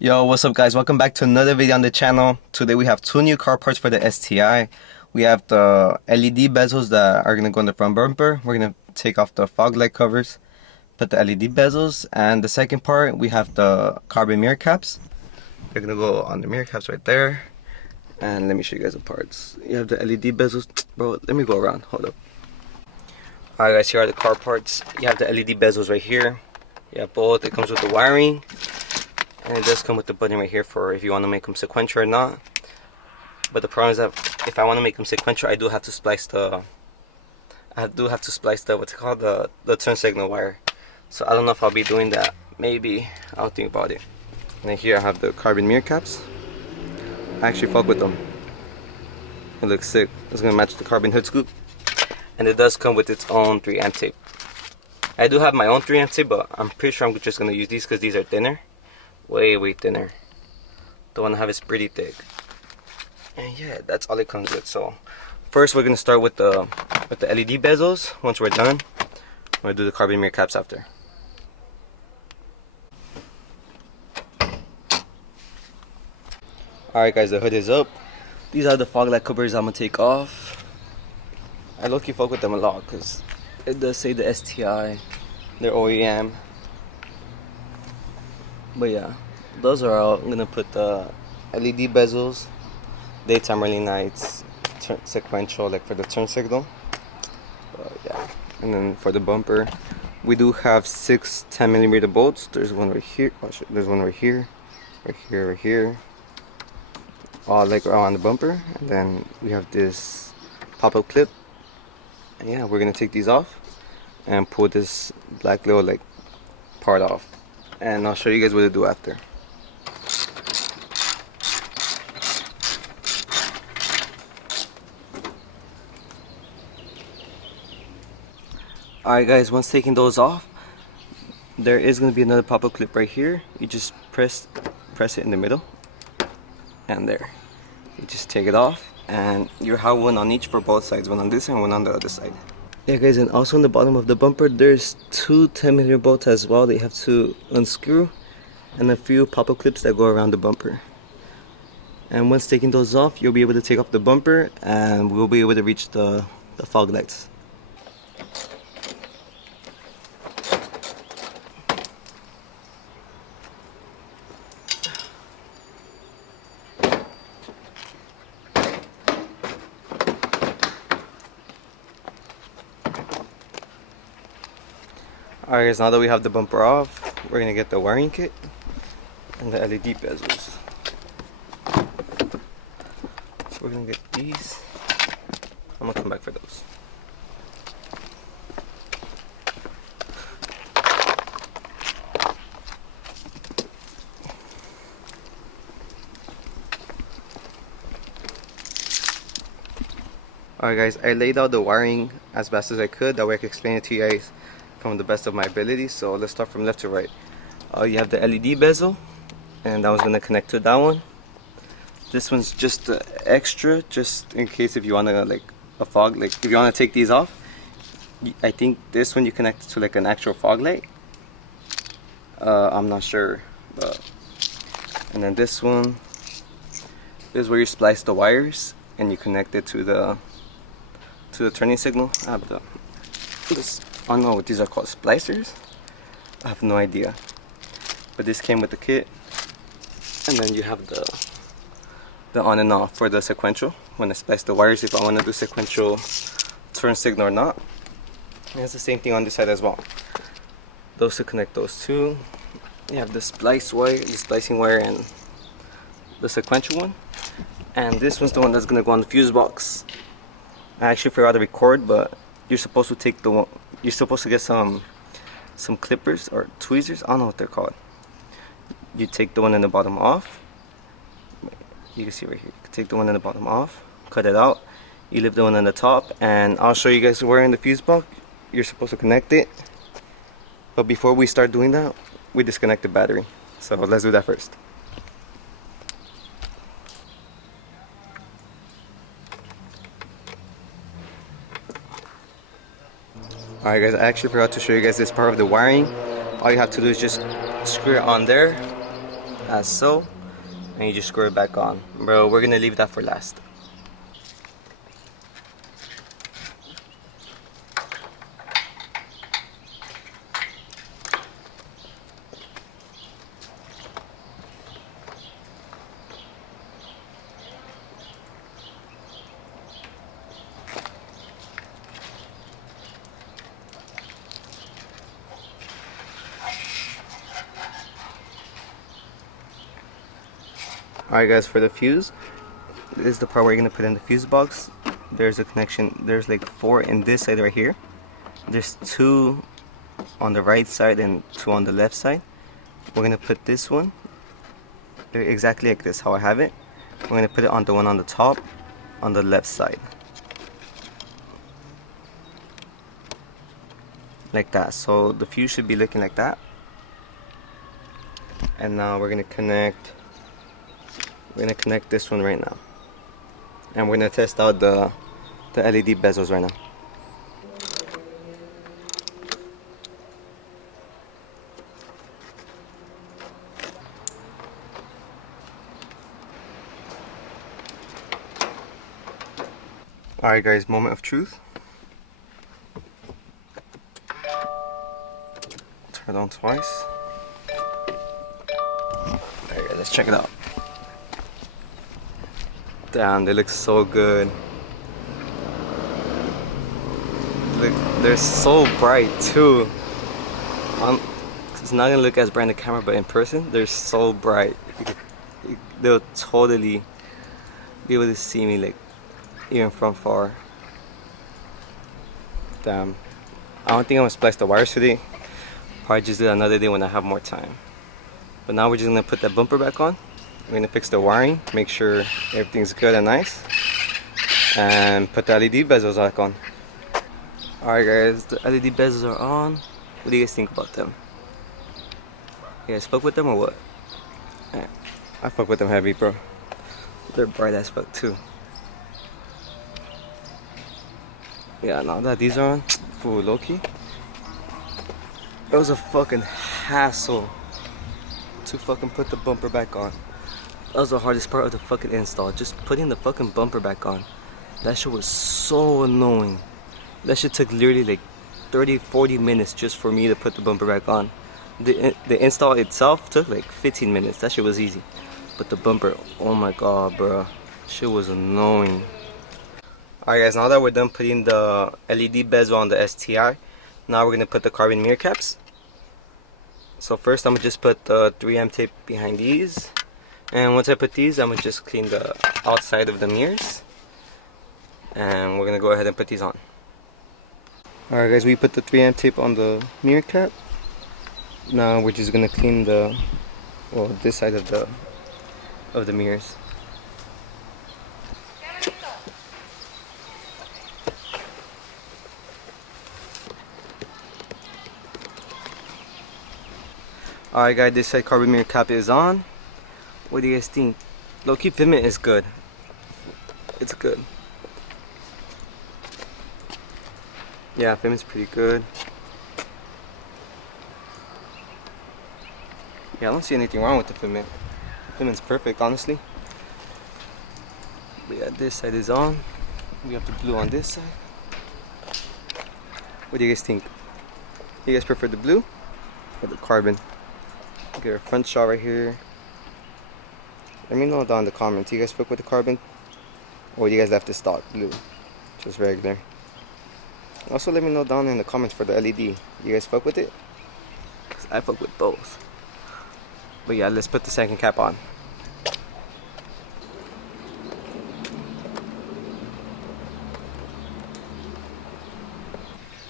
Yo, what's up guys? Welcome back to another video on the channel. Today we have two new car parts for the STI. We have the LED bezels that are going to go in the front bumper. We're going to take off the fog light covers, put the LED bezels, and the second part we have the carbon mirror caps. They're going to go on the mirror caps right there. And let me show you guys the parts. You have the LED bezels. Bro, let me go around. Hold up. Alright guys, here are the car parts. You have the LED bezels right here. You have both. It comes with the wiring. And it does come with the button right here for if you want to make them sequential or not. But the problem is that if I want to make them sequential, I do have to splice the what's it called, the turn signal wire. So I don't know if I'll be doing that. Maybe I'll think about it. And then here I have the carbon mirror caps. I actually fuck with them. It looks sick. It's gonna match the carbon hood scoop. And it does come with its own 3 amp tape. I do have my own 3 amp tape, but I'm pretty sure I'm just gonna use these because these are thinner. Way thinner. The one I have is pretty thick. And yeah, that's all it comes with. So first we're gonna start with the LED bezels. Once we're done, we're gonna do the carbon mirror caps after. Alright guys, the hood is up. These are the fog light covers I'm gonna take off. I low-key fuck with them a lot because it does say the STI, their OEM. But yeah, those are all. I'm gonna put the LED bezels, daytime, early nights, sequential, like for the turn signal. Yeah, and then for the bumper, we do have 6 10mm bolts. There's one right here. Oh, shit. There's one right here, right here. All like around the bumper, and then we have this pop-up clip. And yeah, we're gonna take these off and pull this black little like part off. And I'll show you guys what to do after. Alright guys, once taking those off, there is going to be another pop-up clip right here. You just press it in the middle, and there. You just take it off, and you have one on each for both sides, one on this and one on the other side. Yeah guys, and also on the bottom of the bumper there's 2 10mm bolts as well that you have to unscrew, and a few pop-up clips that go around the bumper. And once taking those off, you'll be able to take off the bumper and we'll be able to reach the fog lights. Alright guys, now that we have the bumper off, we're gonna get the wiring kit and the LED bezels. So we're gonna get these. I'm gonna come back for those. Alright guys, I laid out the wiring as best as I could, that way I can explain it to you guys from the best of my ability. So let's start from left to right. You have the LED bezel, and that one's gonna connect to that one. This one's just extra, just in case if you wanna like a fog, like if you wanna take these off. I think this one you connect to like an actual fog light. I'm not sure, but and then this one is where you splice the wires and you connect it to the turning signal. I have I don't know what these are called, splicers? I have no idea. But this came with the kit. And then you have the on and off for the sequential. When I splice the wires, if I want to do sequential turn signal or not. And it's the same thing on this side as well. Those to connect those two. You have the splice wire, the splicing wire, and the sequential one. And this one's the one that's gonna go on the fuse box. I actually forgot to record, but you're supposed to take the one. You're supposed to get some clippers or tweezers. I don't know what they're called. You take the one in the bottom off. You can see right here. You can take the one in the bottom off, cut it out. You leave the one on the top, and I'll show you guys where in the fuse box you're supposed to connect it. But before we start doing that, we disconnect the battery. So let's do that first. Alright guys, I actually forgot to show you guys this part of the wiring. All you have to do is just screw it on there, as so, and you just screw it back on. Bro, we're gonna leave that for last. Alright guys, for the fuse, this is the part where you're going to put in the fuse box. There's a connection, there's like 4 in this side right here. There's 2 on the right side and 2 on the left side. We're going to put this one exactly like this, how I have it. We're going to put it on the one on the top, on the left side. Like that. So the fuse should be looking like that. And now we're going to connect this one right now, and we're gonna test out the LED bezels right now. Alright guys, moment of truth. Turn it on twice. Alright, let's check it out. Damn, they look so good. Look, they're so bright too. It's not gonna look as bright in the camera, but in person, they're so bright. They'll totally be able to see me, like, even from far. Damn. I don't think I'm gonna splice the wires today. Probably just do it another day when I have more time. But now we're just gonna put that bumper back on. We're gonna fix the wiring, make sure everything's good and nice, and put the LED bezels back on. Alright guys, the LED bezels are on. What do you guys think about them? You guys fuck with them or what? I fuck with them heavy, bro. They're bright as fuck too. Yeah, now that these are on, full low-key, it was a fucking hassle to fucking put the bumper back on. That was the hardest part of the fucking install, just putting the fucking bumper back on. That shit was so annoying. That shit took literally like 30-40 minutes just for me to put the bumper back on. The install itself took like 15 minutes. That shit was easy. But the bumper, oh my god, bro, shit was annoying. Alright guys, now that we're done putting the LED bezel on the STI, now we're gonna put the carbon mirror caps. So first I'm gonna just put the 3M tape behind these. And once I put these, I'm going to just clean the outside of the mirrors. And we're going to go ahead and put these on. Alright guys, we put the 3M tape on the mirror cap. Now we're just going to clean this side of the mirrors. Alright guys, this side carbon mirror cap is on. What do you guys think? Low-key fitment is good. It's good. Yeah, fitment's pretty good. Yeah, I don't see anything wrong with the fitment. Fitment's perfect, honestly. But yeah, this side is on. We have the blue on this side. What do you guys think? You guys prefer the blue or the carbon? Get our front shot right here. Let me know down in the comments. You guys fuck with the carbon? Or you guys left the stock blue? Just regular. Also let me know down in the comments for the LED. You guys fuck with it? Cause I fuck with both. But yeah, let's put the second cap on.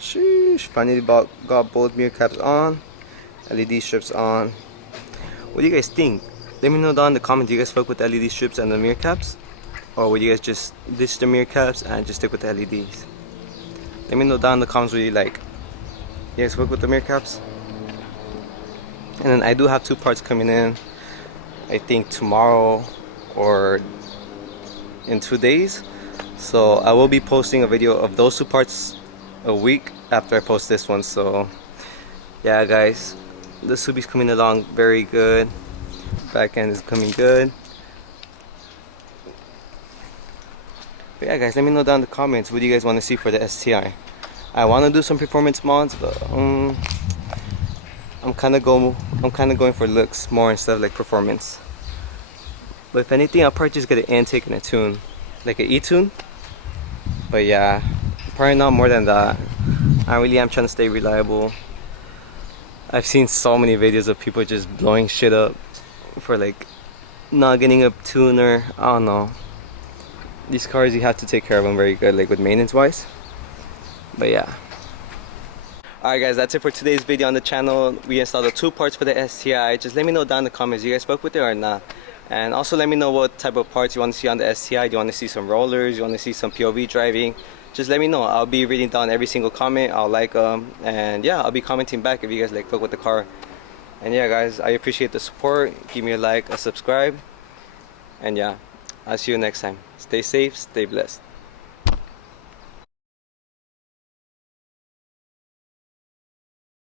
Sheesh, finally got both mirror caps on. LED strips on. What do you guys think? Let me know down in the comments, do you guys fuck with the LED strips and the mirror caps? Or would you guys just ditch the mirror caps and just stick with the LEDs? Let me know down in the comments what you like. You guys fuck with the mirror caps? And then I do have 2 parts coming in, I think tomorrow or in 2 days. So I will be posting a video of those 2 parts a week after I post this one. So yeah guys, the Subi's coming along very good. Back end is coming good. But yeah guys, let me know down in the comments what do you guys want to see for the STI. I want to do some performance mods, but I'm kind of going for looks more instead of like performance. But if anything, I'll probably just get an intake and a tune, like an E-tune. But yeah, probably not more than that. I really am trying to stay reliable. I've seen so many videos of people just blowing shit up for like not getting a tuner. I don't know. These cars, you have to take care of them very good, like with maintenance wise. But yeah. Alright guys, that's it for today's video on the channel. We installed the 2 parts for the STI. Just let me know down in the comments, you guys spoke with it or not. And also let me know what type of parts you want to see on the STI. Do you want to see some rollers? Do you want to see some POV driving? Just let me know. I'll be reading down every single comment. I'll like them. And yeah, I'll be commenting back if you guys like fuck with the car. And yeah guys, I appreciate the support. Give me a like, a subscribe. And yeah, I'll see you next time. Stay safe, stay blessed.